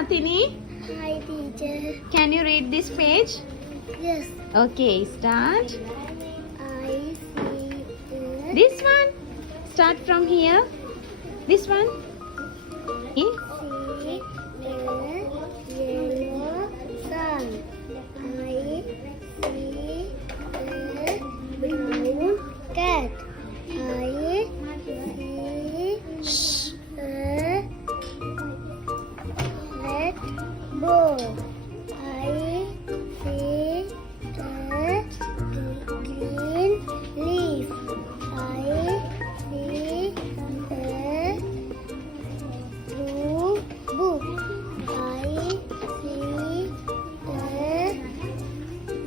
Nathini? Hi, teacher. Can you read this page? Yes. Okay, start. I see a This one. Start from here. This one. E. see a yellow sun. I see a brown cat. I see a red ball. I see a green leaf. I see a blue book. I see a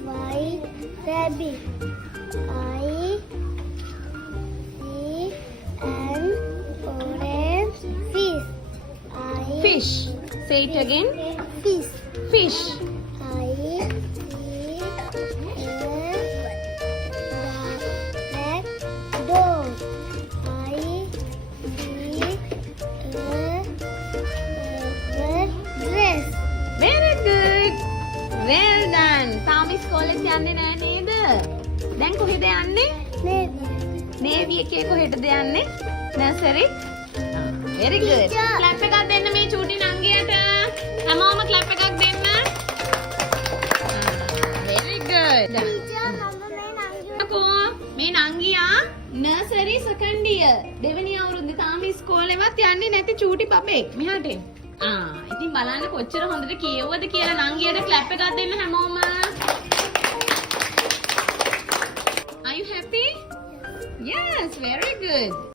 white rabbit. I see an orange fish. Fish. Say it again. Fish. Fish. I see a black dog. I see a purple dress. Very good. Well done. තාම ඉස්කෝලෙත් යන්නේ නැහැ නේද? දැන් කොහෙද යන්නේ? නේවි එකේ කොහෙටද යන්නේ? Nursery? Very good. Teacher. Clap එකක් දෙන්න මේ චූටි නංගියට. හැමෝම clap එකක් දෙන්න. Very good. කො මේ නංගියා නර්සරි සෙකන්ඩ් ඉයර් දෙවෙනි අවුරුද්දේ තාම ඉස්කෝලේවත් යන්නේ නැති චූටි පපෙක්. මෙහාට එන්න. ඉතින් බලන්න කොච්චර හොඳට කියවුවද කියලා නංගියට clap එකක් දෙන්න හැමෝම. Are you happy? Yes, very good.